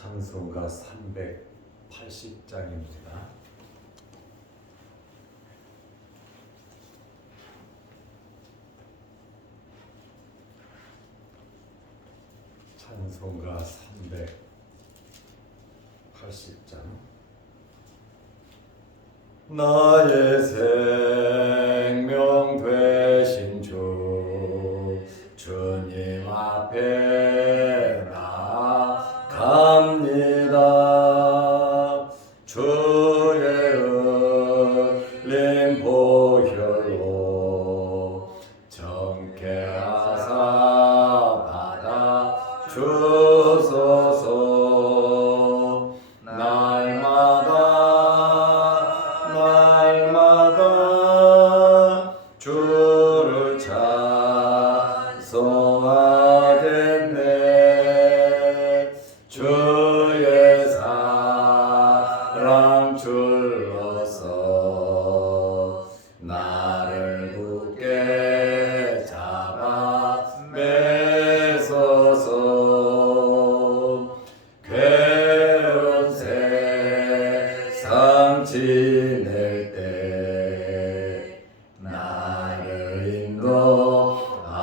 찬송가 380장입니다. 찬송가 380장. 나의 생명 되신 주님 앞에 나갑니다. 주의 흘린 보혈로 정케 하사 받아 주소서. 날마다 주를 찬송하겠네. 주의 사랑 줄로서 나를 굳게 잡아 매소서. 괴로운 세상 지낼 때 나를 인도하여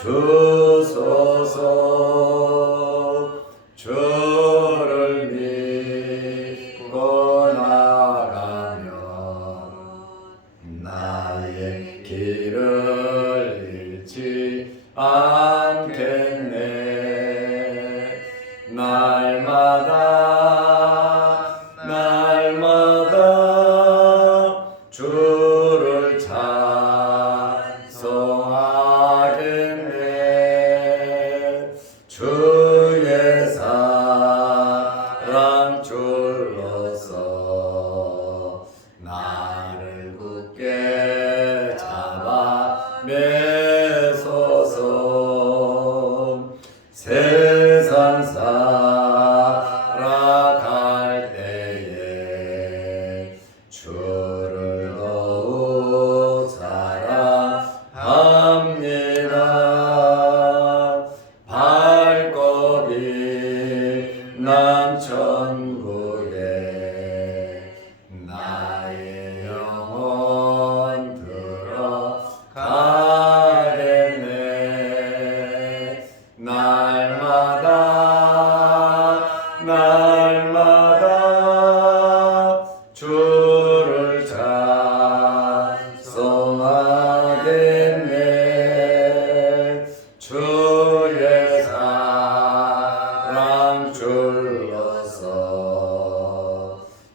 주소서. 주를 믿고 나가면 나의 길을 잃지 않겠네. 날마다 주를 찬송하겠네. 주의 사랑 줄로서 나를 굳게 잡아 매소서. 세상 살아갈 때에 주를 더욱 사랑합니다. 발걸이 난 천국에 나의 영혼 들어가겠네. 날마다 주를 찬송하겠네. 주의 사랑 줄로서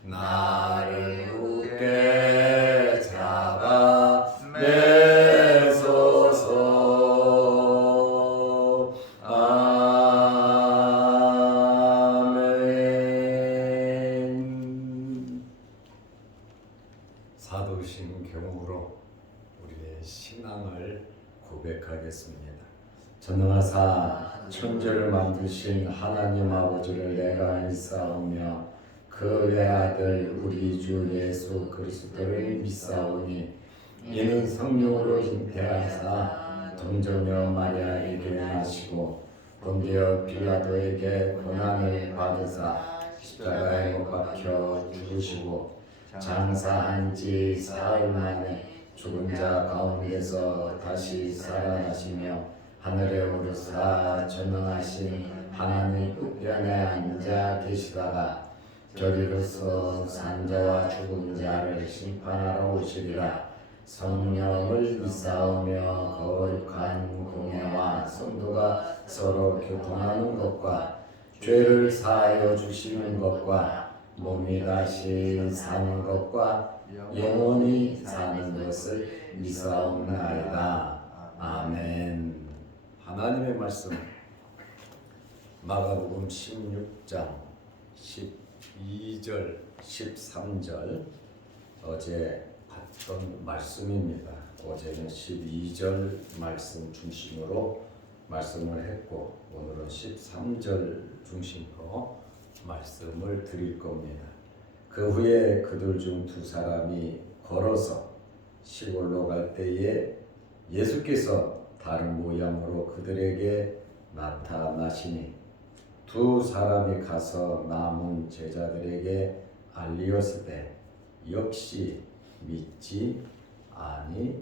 나를 굳게 잡아 매소서. 아멘. 사도신 경우로 우리의 신앙을 고백하겠습니다. 전능하사 천지를 만드신 하나님 아버지를 내가 믿사오며 그 외아들 우리 주 예수 그리스도를 믿사오니 이는 성령으로 잉태하사 동정녀 마리아에게 나시고 본디오 빌라도에게 고난을 받으사 십자가에 못 박혀 죽으시고 장사한 지 사흘 만에 죽은 자 가운데서 다시 살아나시며 하늘에 오르사 전능하신 하나님 우편에 앉아 계시다가 저리로서 산자와 죽은 자를 심판하러 오시리라. 성령을 믿사오며 거룩한 공예와 성도가 서로 교통하는 것과 죄를 사하여 주시는 것과 몸이 다시 사는 것과 영원히 사는 것을 믿사옵나이다. 아멘. 하나님의 말씀 마가복음 16장 12절 13절 어제 봤던 말씀입니다. 어제는 12절 말씀 중심으로 말씀을 했고 오늘은 13절 중심으로 말씀을 드릴 겁니다. 그 후에 그들 중 두 사람이 걸어서 시골로 갈 때에 예수께서 다른 모양으로 그들에게 나타나시니 두 사람이 가서 남은 제자들에게 알리었으되 역시 믿지 아니하니라.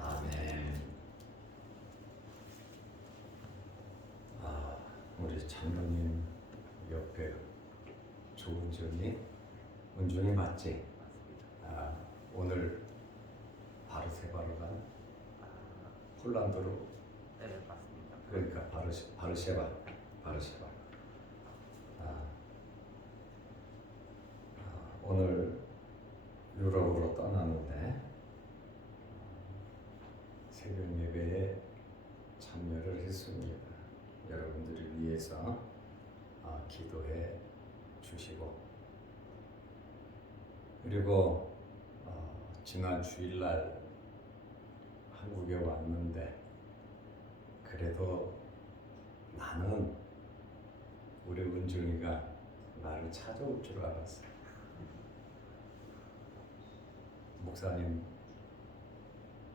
아멘. 우리 장로님 옆에 조은정이 은중이 맞지? 오늘 바르세바로 간 폴란드로. 네, 맞습니다. 그러니까 바르세바. 오늘 유럽으로 떠나는데 새벽 예배에 참여를 했습니다. 여러분들을 위해서 기도해 주시고, 그리고 지난 주일날 한국에 왔는데 그래도 나는 우리 은중이가 나를 찾아올 줄 알았어요. 목사님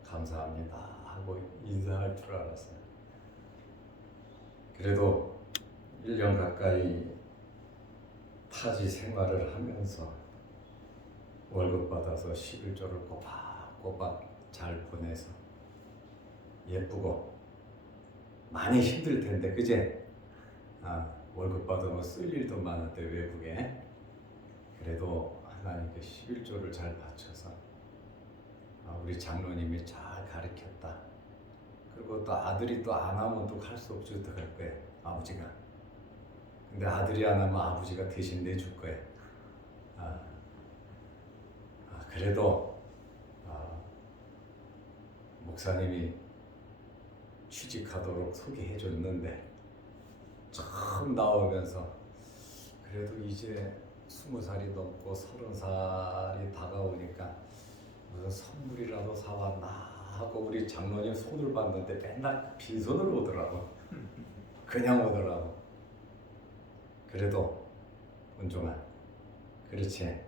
감사합니다 하고 인사할 줄 알았어요. 그래도 1년 가까이 타지 생활을 하면서 월급 받아서 11조를 꼬박꼬박 잘 보내서 예쁘고 많이 힘들 텐데, 그제? 월급 받으면 쓸 일도 많은데 외국에. 그래도 하나님께 11조를 잘 바쳐서 우리 장로님이 잘 가르쳤다. 그리고 또 아들이 또 안 하면 또 할 수 없이 또 할 거예요, 아버지가. 근데 아들이 안 하면 아버지가 대신 내줄 거예요. 그래도 목사님이 취직하도록 소개해 줬는데 처음 나오면서 그래도 이제 20살이 넘고 30살이 다가오니까 무슨 선물이라도 사왔나 하고 우리 장로님 손을 봤는데 맨날 빈손으로 오더라고. 그냥 오더라고. 그래도 은종아, 그렇지,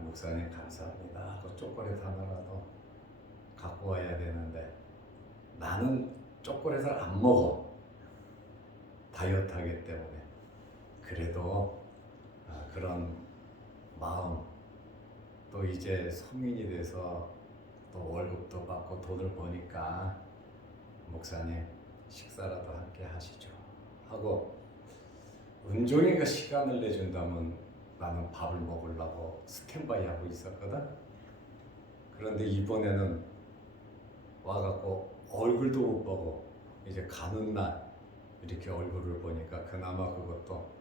목사님 감사합니다 하고 초콜릿 하나라도 갖고 와야 되는데 나는 초콜릿을 안 먹어, 다이어트 하기 때문에. 그래도 그런 마음, 또 이제 성인이 돼서 또 월급도 받고 돈을 버니까 목사님 식사라도 함께 하시죠 하고, 은종이가 시간을 내준다면 나는 밥을 먹으려고 스탠바이 하고 있었거든. 그런데 이번에는 와갖고 얼굴도 못 보고 이제 가는 날 이렇게 얼굴을 보니까 그나마 그것도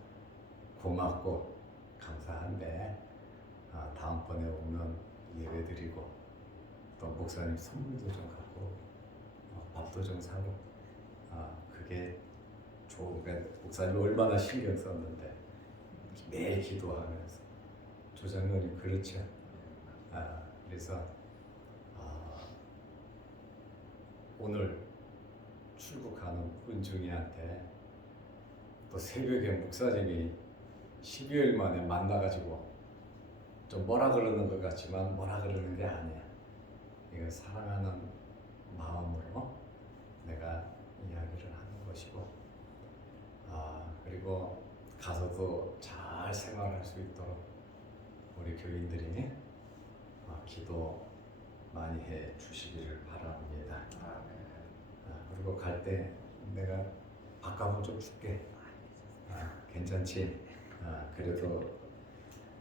고맙고 감사한데, 다음번에 오면 예배드리고 또 목사님 선물도 좀 갖고 밥도 좀 사고, 그게 좋은 게, 목사님이 얼마나 신경 썼는데 매일 기도하면서. 조장로님 그렇죠? 그래서 오늘 출국하는 은중이한테 또 새벽에 목사님이 12일 만에 만나가지고 좀 뭐라 그러는 것 같지만 뭐라 그러는 게 아니야. 이거 사랑하는 마음으로 내가 이야기를 하는 것이고, 그리고 가서도 잘 생활할 수 있도록 우리 교인들이 기도 많이 해 주시기를 바랍니다. 그리고 갈 때 내가 밥값은 좀 줄게. 괜찮지? 그래도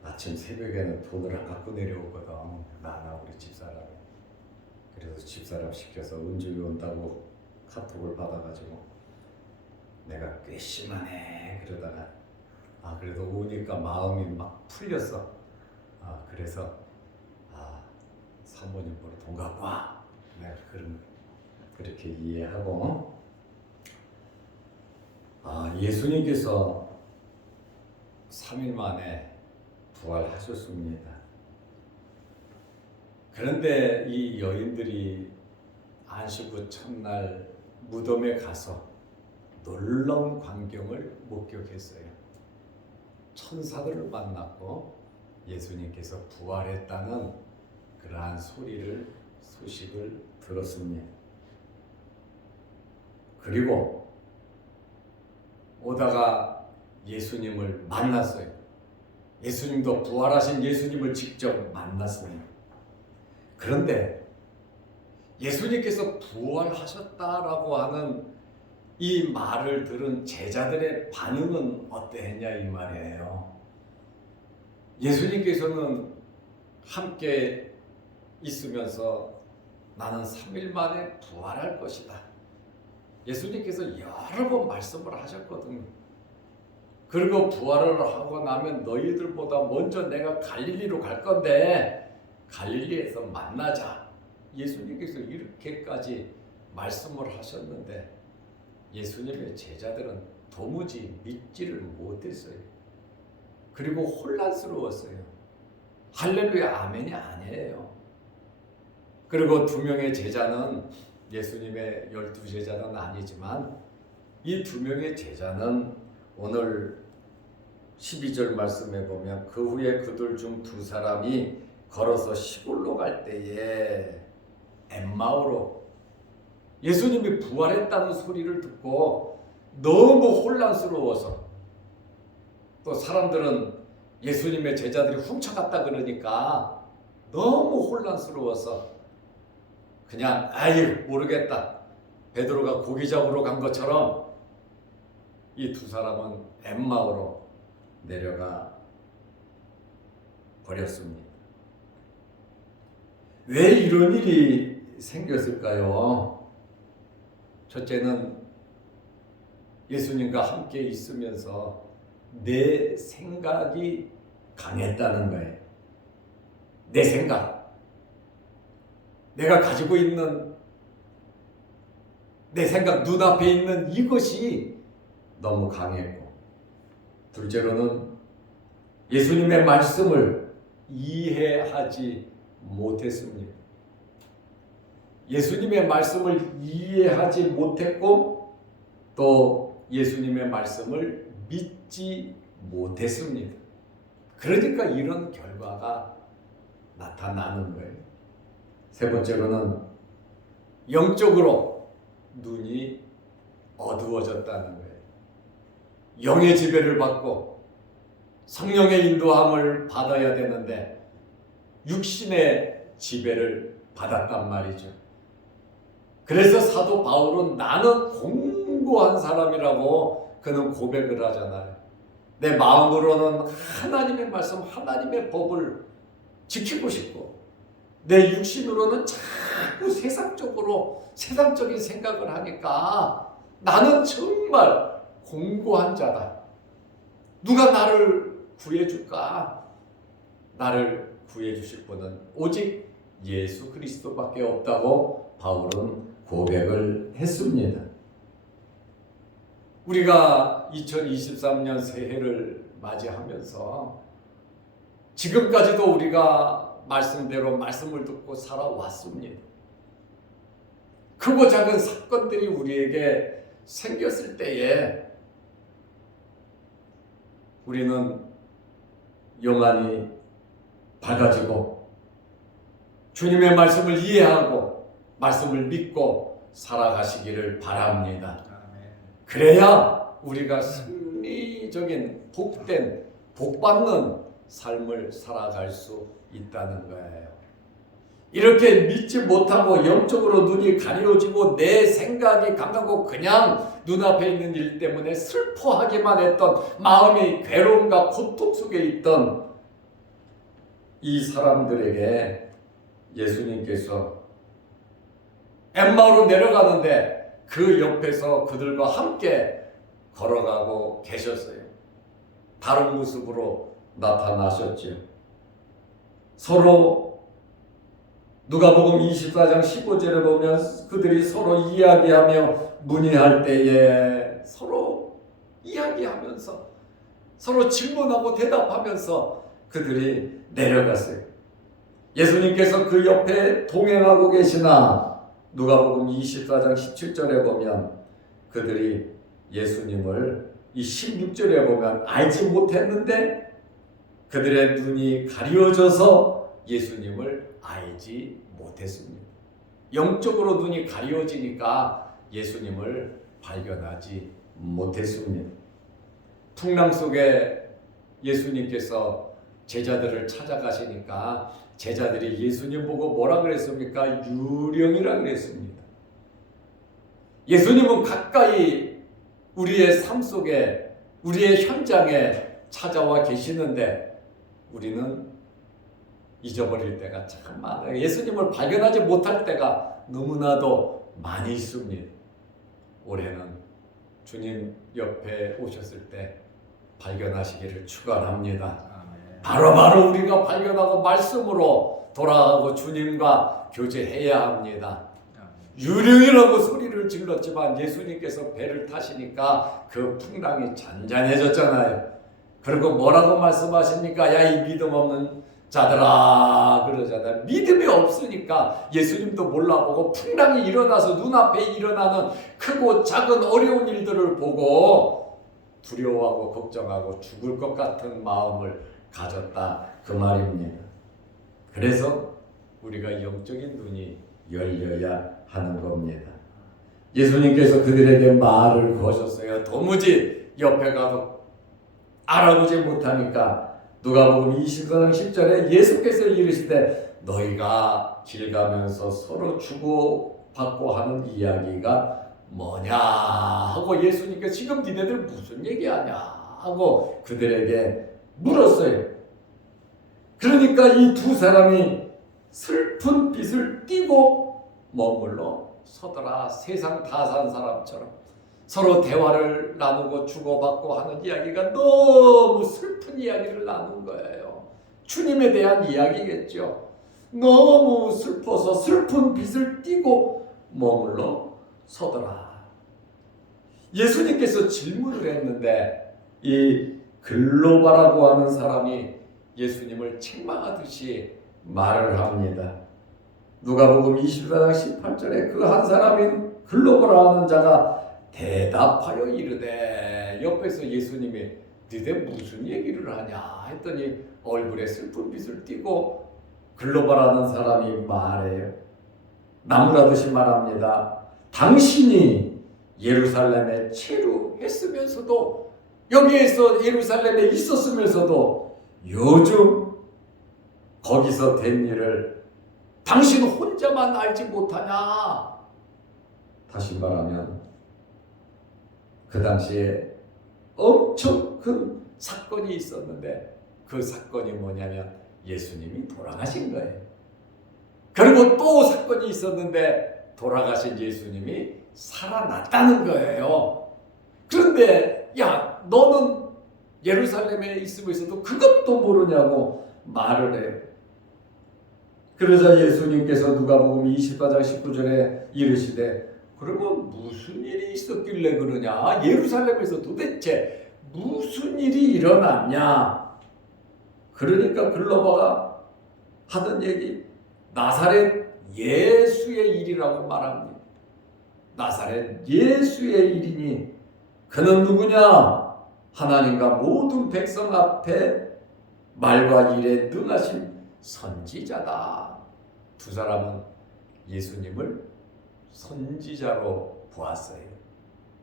아침 새벽에는 돈을 안 갖고 내려오거든, 나나 우리 집사람이. 그래서 집사람 시켜서 은중이 온다고 카톡을 받아가지고 내가 꽤 심하네 그러다가 그래도 오니까 마음이 막 풀렸어. 그래서 사모님으로 돈 갖고 와. 내가 그렇게 이해하고, 예수님께서 3일 만에 부활하셨습니다. 그런데 이 여인들이 안식 후 첫날 무덤에 가서 놀라운 광경을 목격했어요. 천사들을 만났고 예수님께서 부활했다는 그러한 소식을 들었습니다. 그리고 오다가 예수님을 만났어요. 예수님도 부활하신 예수님을 직접 만났습니다. 그런데 예수님께서 부활하셨다라고 하는 이 말을 들은 제자들의 반응은 어땠냐 이 말이에요. 예수님께서는 함께 있으면서 나는 3일 만에 부활할 것이다. 예수님께서 여러 번 말씀을 하셨거든요. 그리고 부활을 하고 나면 너희들보다 먼저 내가 갈릴리로 갈 건데 갈릴리에서 만나자. 예수님께서 이렇게까지 말씀을 하셨는데 예수님의 제자들은 도무지 믿지를 못했어요. 그리고 혼란스러웠어요. 할렐루야 아멘이 아니에요. 그리고 2명의 제자는 예수님의 12제자는 아니지만 이 2명의 제자는 오늘 12절 말씀에 보면 그 후에 그들 중 2사람이 걸어서 시골로 갈 때에 엠마오로 예수님이 부활했다는 소리를 듣고 너무 혼란스러워서 또 사람들은 예수님의 제자들이 훔쳐갔다 그러니까 너무 혼란스러워서 그냥 아유 모르겠다. 베드로가 고기 잡으러 간 것처럼 이 2사람은 엠마오로 내려가 버렸습니다. 왜 이런 일이 생겼을까요? 첫째는 예수님과 함께 있으면서 내 생각이 강했다는 거예요. 내 생각. 내가 가지고 있는 내 생각, 눈앞에 있는 이것이 너무 강했고, 둘째로는 예수님의 말씀을 이해하지 못했습니다. 예수님의 말씀을 이해하지 못했고 또 예수님의 말씀을 믿지 못했습니다. 그러니까 이런 결과가 나타나는 거예요. 세 번째로는 영적으로 눈이 어두워졌다는 거예요. 영의 지배를 받고 성령의 인도함을 받아야 되는데 육신의 지배를 받았단 말이죠. 그래서 사도 바울은 나는 공고한 사람이라고 그는 고백을 하잖아요. 내 마음으로는 하나님의 말씀, 하나님의 법을 지키고 싶고 내 육신으로는 자꾸 세상적인 생각을 하니까 나는 정말 공고한 자다. 누가 나를 구해줄까? 나를 구해주실 분은 오직 예수 그리스도밖에 없다고 바울은 고백을 했습니다. 우리가 2023년 새해를 맞이하면서 지금까지도 우리가 말씀대로 말씀을 듣고 살아왔습니다. 크고 작은 사건들이 우리에게 생겼을 때에 우리는 영안이 밝아지고 주님의 말씀을 이해하고 말씀을 믿고 살아가시기를 바랍니다. 그래야 우리가 승리적인 복된 복받는 삶을 살아갈 수 있다는 거예요. 이렇게 믿지 못하고 영적으로 눈이 가려지고 내 생각이 강하고 그냥 눈앞에 있는 일 때문에 슬퍼하기만 했던 마음이 괴로움과 고통 속에 있던 이 사람들에게 예수님께서 엠마오로 내려가는데 그 옆에서 그들과 함께 걸어가고 계셨어요. 다른 모습으로 나타나셨지요. 서로 누가복음 24장 15절에 보면 그들이 서로 이야기하며 문의할 때에 서로 이야기하면서 서로 질문하고 대답하면서 그들이 내려갔어요. 예수님께서 그 옆에 동행하고 계시나 누가복음 24장 17절에 보면 그들이 예수님을 이 16절에 보면 알지 못했는데 그들의 눈이 가려져서 예수님을 알지 못했습니다. 영적으로 눈이 가려지니까 예수님을 발견하지 못했습니다. 풍랑 속에 예수님께서 제자들을 찾아가시니까 제자들이 예수님 보고 뭐라 그랬습니까? 유령이라 그랬습니다. 예수님은 가까이 우리의 삶 속에, 우리의 현장에 찾아와 계시는데 우리는 잊어버릴 때가 참 많아요. 예수님을 발견하지 못할 때가 너무나도 많이 있습니다. 올해는 주님 옆에 오셨을 때 발견하시기를 축원합니다. 바로바로 우리가 발견하고 말씀으로 돌아가고 주님과 교제해야 합니다. 유령이라고 소리를 질렀지만 예수님께서 배를 타시니까 그 풍랑이 잔잔해졌잖아요. 그리고 뭐라고 말씀하십니까? 야, 이 믿음 없는 자들아 그러잖아요. 믿음이 없으니까 예수님도 몰라보고 풍랑이 일어나서 눈앞에 일어나는 크고 작은 어려운 일들을 보고 두려워하고 걱정하고 죽을 것 같은 마음을 가졌다 그 말입니다. 그래서 우리가 영적인 눈이 열려야 하는 겁니다. 예수님께서 그들에게 말을 거셨어요. 도무지 옆에 가도 알아보지 못하니까 누가복음 24장 10절에 예수께서 이르시되 너희가 길 가면서 서로 주고받고 하는 이야기가 뭐냐 하고 예수님께서 지금 니네들 무슨 얘기하냐 하고 그들에게 물었어요. 그러니까 이 두 사람이 슬픈 빛을 띠고 머물러 서더라. 세상 다 산 사람처럼 서로 대화를 나누고 주고받고 하는 이야기가 너무 슬픈 이야기를 나눈 거예요. 주님에 대한 이야기겠죠. 너무 슬퍼서 슬픈 빛을 띠고 머물러 서더라. 예수님께서 질문을 했는데 이 글로바라고 하는 사람이 예수님을 책망하듯이 말을 합니다. 누가복음 24장 18절에 그 한 사람인 글로바라 하는 자가 대답하여 이르되 옆에서 예수님이 너희들 무슨 얘기를 하냐 했더니 얼굴에 슬픈 빛을 띠고 글로바라는 사람이 말해요. 나무라듯이 말합니다. 당신이 예루살렘에 체류했으면서도 여기에서 예루살렘에 있었으면서도 요즘 거기서 된 일을 당신 혼자만 알지 못하냐? 다시 말하면 그 당시에 엄청 큰 사건이 있었는데 그 사건이 뭐냐면 예수님이 돌아가신 거예요. 그리고 또 사건이 있었는데 돌아가신 예수님이 살아났다는 거예요. 그런데 야 너는 예루살렘에 있으면서도 그것도 모르냐고 말을 해요. 그러자 예수님께서 누가복음 24장 19절에 이르시되 그러면 무슨 일이 있었길래 그러냐? 예루살렘에서 도대체 무슨 일이 일어났냐? 그러니까 글로바가 하던 얘기 나사렛 예수의 일이라고 말합니다. 나사렛 예수의 일이니 그는 누구냐? 하나님과 모든 백성 앞에 말과 일에 능하신 선지자다. 두 사람은 예수님을 선지자로 보았어요.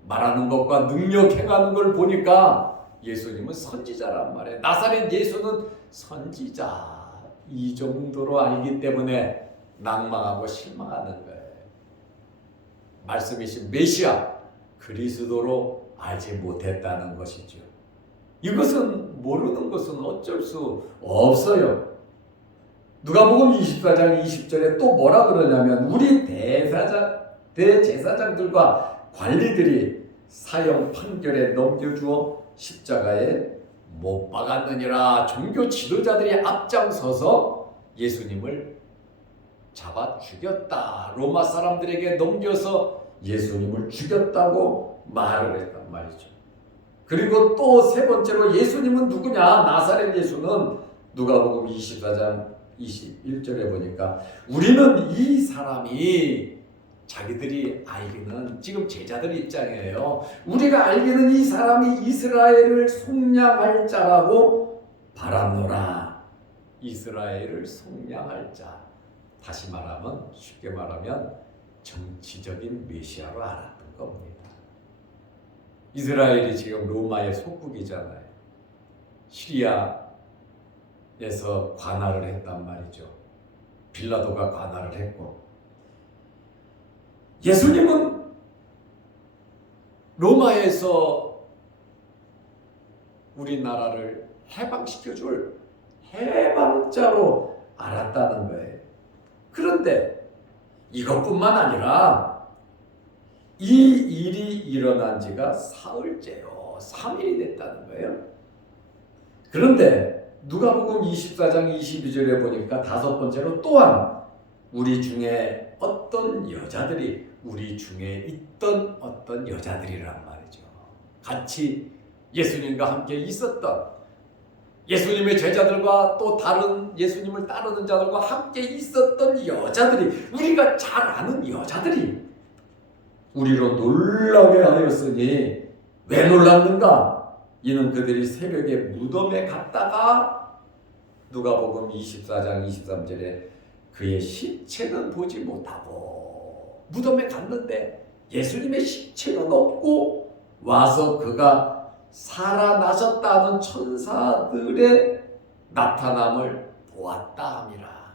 말하는 것과 능력 행하는 걸 보니까 예수님은 선지자란 말이에요. 나사렛 예수는 선지자. 이 정도로 알기 때문에 낭망하고 실망하는 거예요. 말씀이신 메시아 그리스도로 알지 못했다는 것이죠. 이것은 모르는 것은 어쩔 수 없어요. 누가복음 24장 20절에 또 뭐라 그러냐면 우리 대제사장들과 관리들이 사형 판결에 넘겨주어 십자가에 못 박았느니라. 종교 지도자들이 앞장서서 예수님을 잡아 죽였다. 로마 사람들에게 넘겨서 예수님을 죽였다고 말을 했단 말이죠. 그리고 또 세 번째로 예수님은 누구냐? 나사렛 예수는 누가복음 24장 21절에 보니까 우리는 이 사람이 자기들이 알기는 지금 제자들 입장이에요. 우리가 알기는 이 사람이 이스라엘을 속량할 자라고 바랐노라. 이스라엘을 속량할 자. 다시 말하면 쉽게 말하면 정치적인 메시아로 알았던 겁니다. 이스라엘이 지금 로마의 속국이잖아요. 시리아에서 관할을 했단 말이죠. 빌라도가 관할을 했고, 예수님은 로마에서 우리나라를 해방시켜줄 해방자로 알았다는 거예요. 그런데 이것뿐만 아니라 이 일이 일어난 지가 사흘째요. 3일이 됐다는 거예요. 그런데 누가복음 24장 22절에 보니까 다섯 번째로 또한 우리 중에 어떤 여자들이, 우리 중에 있던 어떤 여자들이란 말이죠. 같이 예수님과 함께 있었던, 예수님의 제자들과 또 다른 예수님을 따르는 자들과 함께 있었던 여자들이, 우리가 잘 아는 여자들이 우리로 놀라게 하였으니 왜 놀랐는가? 이는 그들이 새벽에 무덤에 갔다가 누가복음 24장 23절에 그의 시체는 보지 못하고, 무덤에 갔는데 예수님의 시체는 없고 와서 그가 살아나셨다는 천사들의 나타남을 보았다 함이라.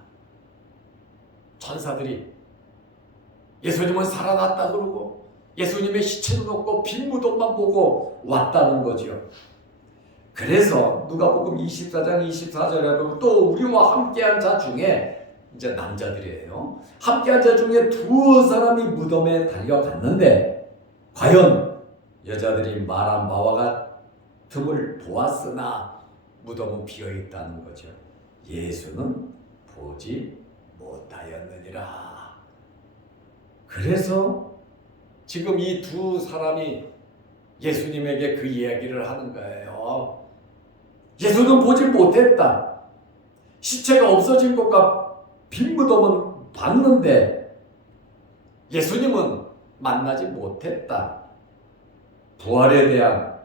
천사들이 예수님은 살아났다 그러고 예수님의 시체는 없고 빈 무덤만 보고 왔다는 거죠. 그래서 누가복음 24장 24절에 보면 또 우리와 함께한 자 중에, 이제 남자들이에요, 함께한 자 중에 두어 사람이 무덤에 달려갔는데 과연 여자들이 말한 바와 같음을 보았으나 무덤은 비어있다는 거죠. 예수는 보지 못하였느니라. 그래서 지금 이 두 사람이 예수님에게 그 이야기를 하는 거예요. 예수는 보지 못했다. 시체가 없어진 것과 빈 무덤은 봤는데 예수님은 만나지 못했다. 부활에 대한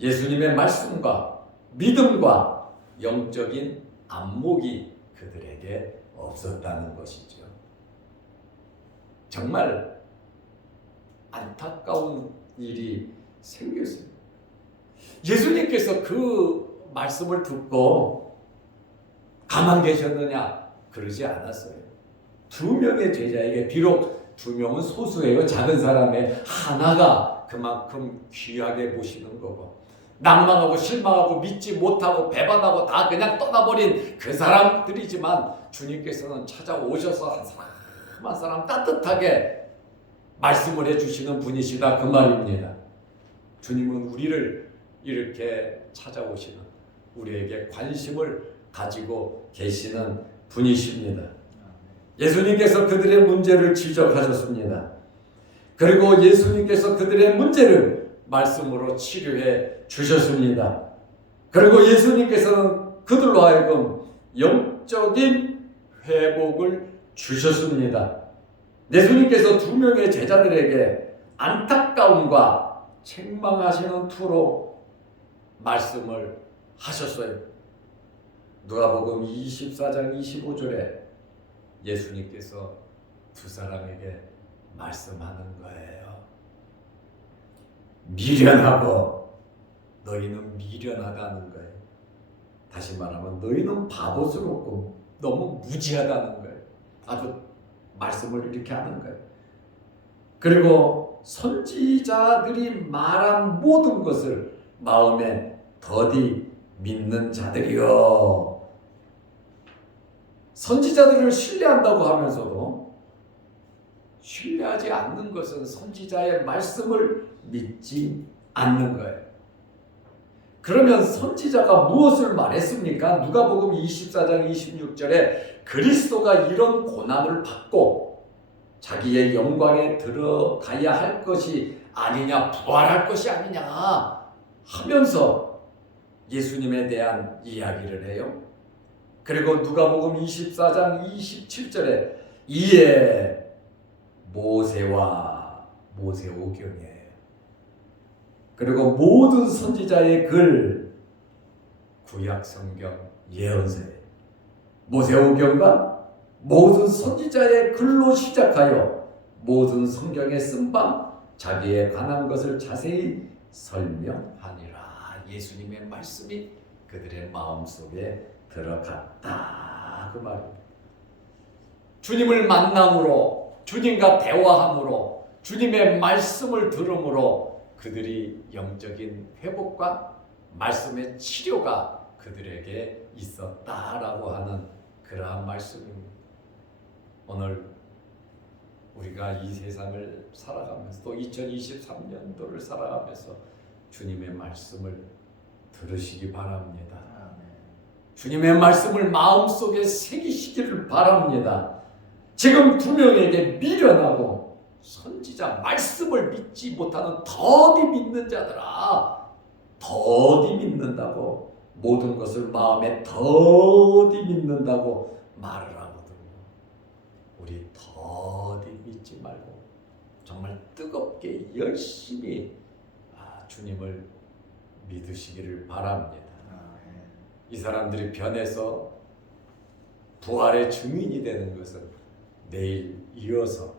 예수님의 말씀과 믿음과 영적인 안목이 그들에게 없었다는 것이죠. 정말 안타까운 일이 생겼습니다. 예수님께서 그 말씀을 듣고 가만 계셨느냐? 그러지 않았어요. 두 명의 제자에게, 비록 두 명은 소수예요. 작은 사람의 하나가 그만큼 귀하게 보시는 거고, 낭망하고 실망하고 믿지 못하고 배반하고 다 그냥 떠나버린 그 사람들이지만 주님께서는 찾아오셔서 한 사람 한 사람 따뜻하게 말씀을 해주시는 분이시다, 그 말입니다. 주님은 우리를 이렇게 찾아오시는, 우리에게 관심을 가지고 계시는 분이십니다. 예수님께서 그들의 문제를 지적하셨습니다. 그리고 예수님께서 그들의 문제를 말씀으로 치료해 주셨습니다. 그리고 예수님께서는 그들로 하여금 영적인 회복을 주셨습니다. 예수님께서 두 명의 제자들에게 안타까움과 책망하시는 투로 말씀을 하셨어요. 누가복음 24장 25절에 예수님께서 두 사람에게 말씀하는 거예요. 미련하고, 너희는 미련하다는 거예요. 다시 말하면 너희는 바보스럽고 너무 무지하다는 거예요. 아주 말씀을 이렇게 하는 거예요. 그리고 선지자들이 말한 모든 것을 마음에 더디 믿는 자들이요. 선지자들을 신뢰한다고 하면서도 신뢰하지 않는 것은 선지자의 말씀을 믿지 않는 거예요. 그러면 선지자가 무엇을 말했습니까? 누가복음 24장 26절에 그리스도가 이런 고난을 받고 자기의 영광에 들어가야 할 것이 아니냐, 부활할 것이 아니냐 하면서 예수님에 대한 이야기를 해요. 그리고 누가복음 24장 27절에 이에 모세오경이에요. 그리고 모든 선지자의 글, 구약성경, 예언서, 모세오경과 모든 선지자의 글로 시작하여 모든 성경에 쓴 바 자기에 관한 것을 자세히 설명하니라. 예수님의 말씀이 그들의 마음속에 들어갔다 그 말입니다. 주님을 만남으로, 주님과 대화함으로, 주님의 말씀을 들음으로 그들이 영적인 회복과 말씀의 치료가 그들에게 있었다라고 하는 그러한 말씀입니다. 오늘 우리가 이 세상을 살아가면서 또 2023년도를 살아가면서 주님의 말씀을 들으시기 바랍니다. 주님의 말씀을 마음속에 새기시기를 바랍니다. 지금 두 명에게 미련하고 선지자 말씀을 믿지 못하는 더디 믿는 자들아, 더디 믿는다고, 모든 것을 마음에 더디 믿는다고 말을 하거든요. 우리 더디 믿지 말고 정말 뜨겁게 열심히 주님을 믿으시기를 바랍니다. 이 사람들이 변해서 부활의 증인이 되는 것은 내일 이어서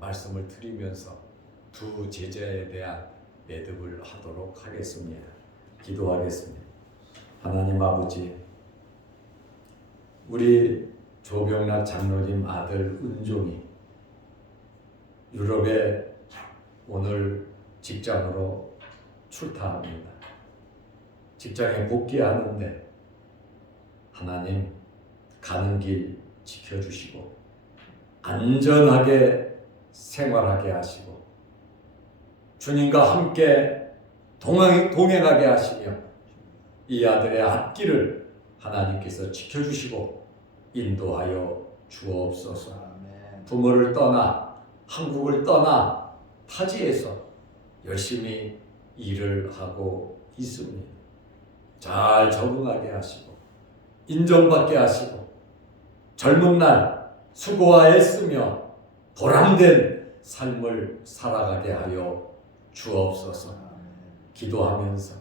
말씀을 드리면서 두 제자에 대한 매듭을 하도록 하겠습니다. 기도하겠습니다. 하나님 아버지, 우리 조병락 장로님 아들 은종이 유럽에 오늘 직장으로 출타합니다. 직장에 복귀하는데 하나님 가는 길 지켜주시고 안전하게 생활하게 하시고 주님과 함께 동행하게 하시며 이 아들의 앞길을 하나님께서 지켜주시고 인도하여 주옵소서. 부모를 떠나 한국을 떠나 타지에서 열심히 일을 하고 있습니다. 잘 적응하게 하시고 인정받게 하시고 젊은 날 수고와 애쓰며 보람된 삶을 살아가게 하여 주옵소서. 기도하면서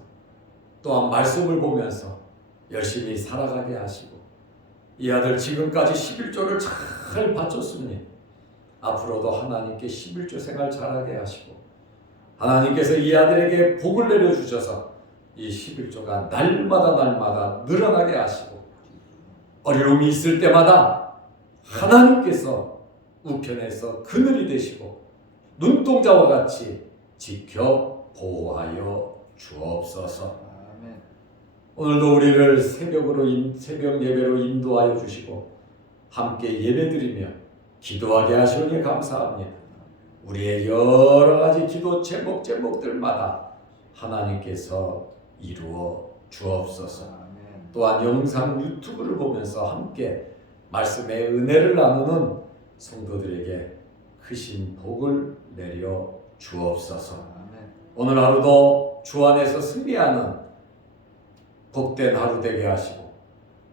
또한 말씀을 보면서 열심히 살아가게 하시고 이 아들 지금까지 11조를 잘 바쳤습니다. 앞으로도 하나님께 11조 생활 잘하게 하시고 하나님께서 이 아들에게 복을 내려주셔서 이 11조가 날마다 늘어나게 하시고 어려움이 있을 때마다 하나님께서 우편에서 그늘이 되시고 눈동자와 같이 지켜 보호하여 주옵소서. 오늘도 우리를 새벽 예배로 인도하여 주시고 함께 예배드리며 기도하게 하시오니 감사합니다. 우리의 여러 가지 기도 제목들마다 하나님께서 이루어 주옵소서. 또한 영상 유튜브를 보면서 함께 말씀의 은혜를 나누는 성도들에게 크신 복을 내려 주옵소서. 오늘 하루도 주 안에서 승리하는 복된 하루 되게 하시고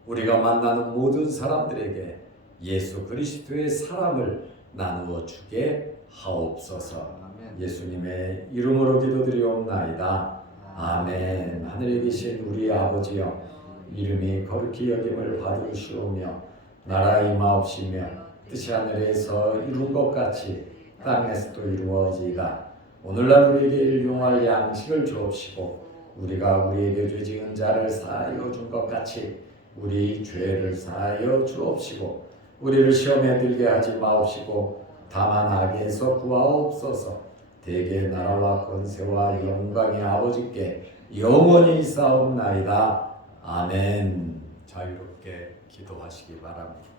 우리가 만나는 모든 사람들에게 예수 그리스도의 사랑을 나누어 주게 하옵소서. 예수님의 이름으로 기도드리옵나이다. 아멘. 하늘에 계신 우리 아버지여, 이름이 거룩히 여김을 받으시오며 나라 임하옵시며 뜻이 하늘에서 이룬 것 같이 땅에서도 이루어지이다. 오늘날 우리에게 일용할 양식을 주옵시고 우리가 우리에게 죄 지은 자를 사하여 준 것 같이 우리 죄를 사하여 주옵시고 우리를 시험에 들게 하지 마옵시고 다만 악에서 구하옵소서. 대개 나라와 권세와 영광의 아버지께 영원히 있사옵나이다. 아멘. 자유롭게 기도하시기 바랍니다.